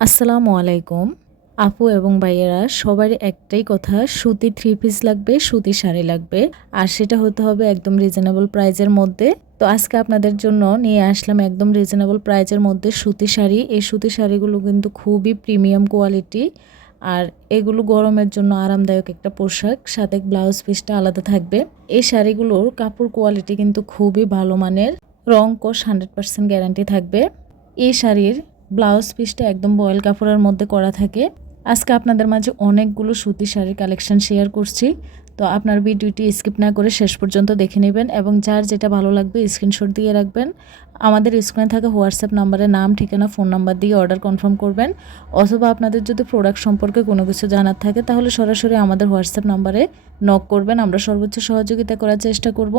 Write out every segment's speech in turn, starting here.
আসসালামু আলাইকুম। আপু এবং ভাইয়েরা, সবারই একটাই কথা, সুতি থ্রি পিস লাগবে, সুতি শাড়ি লাগবে, আর সেটা হতে হবে একদম রিজনেবল প্রাইজের মধ্যে। তো আজকে আপনাদের জন্য নিয়ে আসলাম একদম রিজনেবল প্রাইজের মধ্যে সুতি শাড়ি। এই সুতি শাড়িগুলো কিন্তু খুবই প্রিমিয়াম কোয়ালিটি আর এগুলো গরমের জন্য আরামদায়ক একটা পোশাক, সাথে ব্লাউজ পিসটা আলাদা থাকবে। এই শাড়িগুলোর কাপড় কোয়ালিটি কিন্তু খুবই ভালো মানের, রং কোষ হান্ড্রেড পার্সেন্ট গ্যারান্টি থাকবে। এই শাড়ির ব্লাউজ পিসটা একদম বয়েল কাপড়ের মধ্যে করা থাকে। আজকে আপনাদের মাঝে অনেকগুলো সুতি শাড়ির কালেকশন শেয়ার করছি। তো আপনার ভিডিওটি স্কিপ না করে শেষ পর্যন্ত দেখে নেবেন এবং যার যেটা ভালো লাগবে স্ক্রিনশট দিয়ে রাখবেন। আমাদের স্ক্রিনে থাকা হোয়াটসঅ্যাপ নাম্বারে নাম, ঠিকানা, ফোন নাম্বার দিয়ে অর্ডার কনফার্ম করবেন। অথবা আপনাদের যদি প্রোডাক্ট সম্পর্কে কোনো কিছু জানার থাকে, তাহলে সরাসরি আমাদের হোয়াটসঅ্যাপ নাম্বারে নক করবেন। আমরা সর্বোচ্চ সহযোগিতা করার চেষ্টা করব।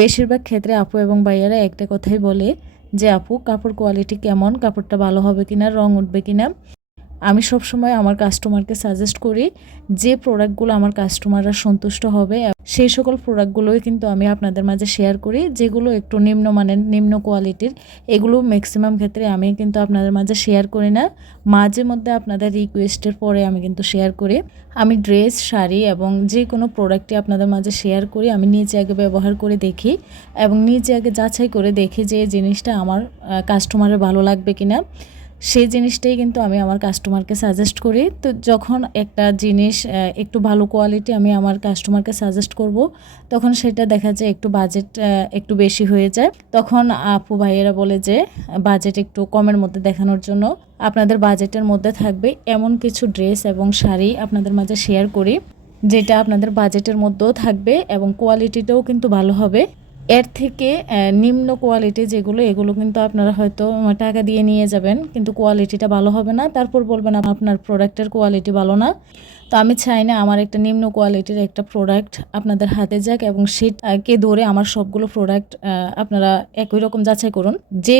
বেশিরভাগ ক্ষেত্রে আপু এবং ভাইয়ারা একটা কথাই বলে যে আপু কাপড় কোয়ালিটি কেমন? কাপড়টা ভালো হবে কিনা? রং উঠবে কিনা? আমি সবসময় আমার কাস্টমারকে সাজেস্ট করি যে প্রোডাক্টগুলো আমার কাস্টমাররা সন্তুষ্ট হবে। সেই সকল প্রোডাক্টগুলোই কিন্তু আমি আপনাদের মাঝে শেয়ার করি, যেগুলো একটু নিম্নমানের নিম্ন কোয়ালিটির এগুলো ম্যাক্সিমাম ক্ষেত্রে আমি কিন্তু আপনাদের মাঝে শেয়ার করি না। মাঝে মধ্যে আপনাদের রিকোয়েস্টের পরে আমি কিন্তু শেয়ার করি। আমি ড্রেস শাড়ি এবং যে কোনো প্রোডাক্টই আপনাদের মাঝে শেয়ার করি, আমি নিজে আগে ব্যবহার করে দেখি এবং নিজে আগে যাচাই করে দেখি যে জিনিসটা আমার কাস্টমারের ভালো লাগবে কিনা। সেই জিনিসটাই কিন্তু আমি আমার কাস্টমারকে সাজেস্ট করি। তো যখন একটা জিনিস একটু ভালো কোয়ালিটি আমি আমার কাস্টমারকে সাজেস্ট করব, তখন সেটা দেখা যায় একটু বাজেট একটু বেশি হয়ে যায়। তখন আপু ভাইয়েরা বলে যে বাজেট একটু কমের মধ্যে দেখানোর জন্য আপনাদের বাজেটের মধ্যে থাকবে এমন কিছু ড্রেস এবং শাড়ি আপনাদের মাঝে শেয়ার করি, যেটা আপনাদের বাজেটের মধ্যেও থাকবে এবং কোয়ালিটিটাও কিন্তু ভালো হবে। এর থেকে নিম্ন কোয়ালিটি যেগুলো, এগুলো কিন্তু আপনারা হয়তো টাকা দিয়ে নিয়ে যাবেন, কিন্তু কোয়ালিটিটা ভালো হবে না। তারপর বলবেন আপনার প্রোডাক্টের কোয়ালিটি ভালো না। তো আমি চাই না আমার একটা নিম্ন কোয়ালিটির একটা প্রোডাক্ট আপনাদের হাতে যাক এবং সেটাকে ধরে আমার সবগুলো প্রোডাক্ট আপনারা একই রকম যাচাই করুন। যে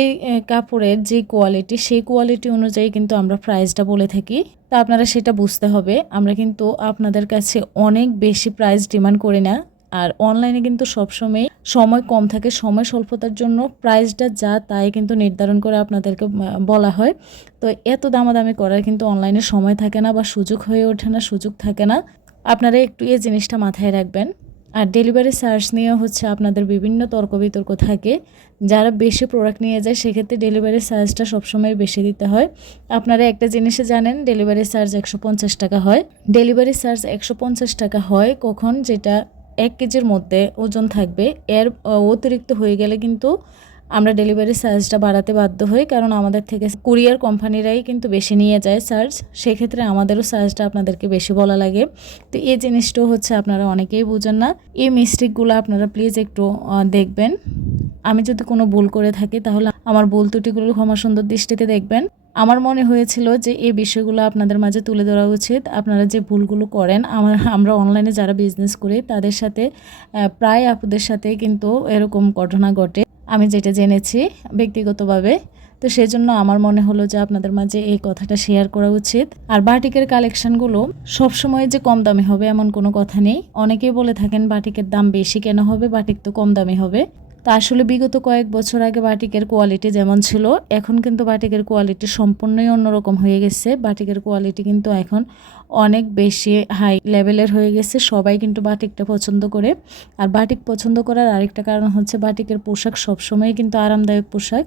কাপড়ের যে কোয়ালিটি সেই কোয়ালিটি অনুযায়ী কিন্তু আমরা প্রাইসটা বলে থাকি। তা আপনারা সেটা বুঝতে হবে। আমরা কিন্তু আপনাদের কাছে অনেক বেশি প্রাইস ডিমান্ড করি না। আর অনলাইনে কিন্তু সবসময় সময় কম থাকে, সময় স্বল্পতার জন্য প্রাইসটা যা তাই কিন্তু নির্ধারণ করে আপনাদেরকে বলা হয়। তো এত দামাদামি করার কিন্তু অনলাইনে সময় থাকে না বা সুযোগ হয়ে ওঠে না, সুযোগ থাকে না। আপনারা একটু এই জিনিসটা মাথায় রাখবেন। আর ডেলিভারি চার্জ নিয়ে হচ্ছে আপনাদের বিভিন্ন তর্ক বিতর্ক থাকে। যারা বেশি প্রোডাক্ট নিয়ে যায়, সেক্ষেত্রে ডেলিভারি চার্জটা সবসময় বেশি দিতে হয়। আপনারা একটা জিনিসে জানেন ডেলিভারি চার্জ একশো পঞ্চাশ টাকা হয়। ডেলিভারি চার্জ একশো পঞ্চাশ টাকা হয় কখন? যেটা কেজির মধ্যে ওজন থাকবে। এর অতিরিক্ত হয়ে গেলে কিন্তু আমরা ডেলিভারি চার্জটা বাড়াতে বাধ্য হই, কারণ আমাদের থেকে কুরিয়ার কোম্পানিরাই কিন্তু বেশি নিয়ে যায় চার্জ সেক্ষেত্রে আমাদেরও চার্জটা আপনাদেরকে বেশি বলা লাগে। তো এই জিনিসটাও হচ্ছে আপনারা অনেকেই বুঝেন না। এই মিস্টেকগুলো আপনারা প্লিজ একটু দেখবেন। আমি যদি কোনো ভুল করে থাকি তাহলে আমার ভুল ত্রুটিগুলো ক্ষমা সুন্দর দৃষ্টিতে দেখবেন। আমার মনে হয়েছিল যে এই বিষয়গুলো আপনাদের মাঝে তুলে ধরা উচিত। আপনারা যে ভুলগুলো করেন আমার আমরা অনলাইনে যারা বিজনেস করি, তাদের সাথে প্রায় আপুদের সাথে কিন্তু এরকম ঘটনা ঘটে। আমি যেটা জেনেছি ব্যক্তিগতভাবে, তো সেই জন্য আমার মনে হলো যে আপনাদের মাঝে এই কথাটা শেয়ার করা উচিত। আর বাটিকের কালেকশনগুলো সবসময় যে কম দামে হবে এমন কোনো কথা নেই। অনেকেই বলে থাকেন, বাটিকের দাম বেশি কেন হবে? বাটিক তো কম দামে হবে। তা আসলে বিগত কয়েক বছর আগে বাটিকের কোয়ালিটি যেমন ছিল, এখন কিন্তু বাটিকের কোয়ালিটি সম্পূর্ণই অন্যরকম হয়ে গেছে। বাটিকের কোয়ালিটি কিন্তু এখন অনেক বেশি হাই লেভেলের হয়ে গেছে, সবাই কিন্তু বাটিকটা পছন্দ করে। আর বাটিক পছন্দ করার আরেকটা কারণ হচ্ছে বাটিকের পোশাক সবসময় কিন্তু আরামদায়ক পোশাক।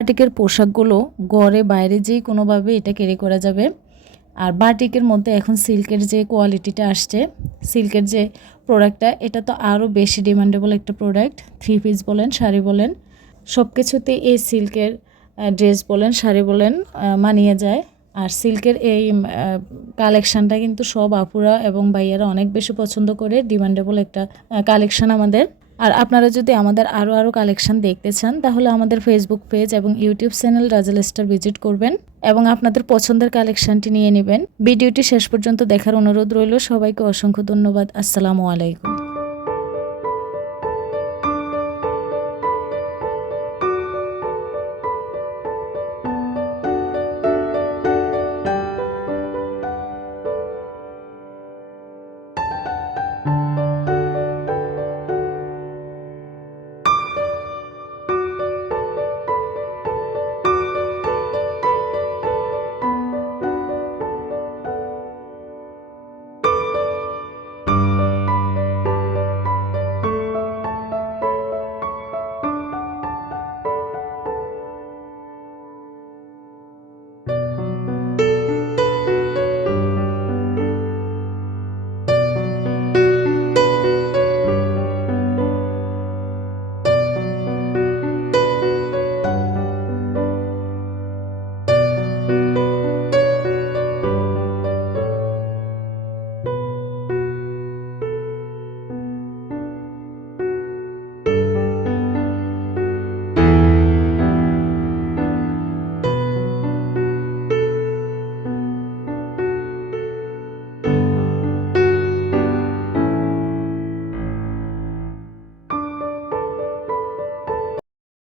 বাটিকের পোশাকগুলো ঘরে বাইরে যেই কোনোভাবে এটা ক্যারি করা যাবে। আর বাটিকের মধ্যে এখন সিল্কের যে কোয়ালিটিটা আসছে, সিল্কের যে প্রোডাক্টটা, এটা তো আরও বেশি ডিমান্ডেবল একটা প্রোডাক্ট। থ্রি পিস বলেন, শাড়ি বলেন সব কিছুতেই এই সিল্কের ড্রেস বলেন, শাড়ি বলেন মানিয়ে যায়। আর সিল্কের এই কালেকশানটা কিন্তু সব আপুরা এবং ভাইয়ারা অনেক বেশি পছন্দ করে, ডিমান্ডেবল একটা কালেকশান আমাদের। আর আপনারা যদি আমাদের আরও আরও কালেকশন দেখতে চান, তাহলে আমাদের ফেসবুক পেজ এবং YouTube channel Rajel star visit করবেন এবং আপনাদের পছন্দের কালেকশনটি নিয়ে নেবেন। ভিডিওটি শেষ পর্যন্ত দেখার অনুরোধ রইল। সবাইকে অসংখ্য ধন্যবাদ। আসসালামু আলাইকুম।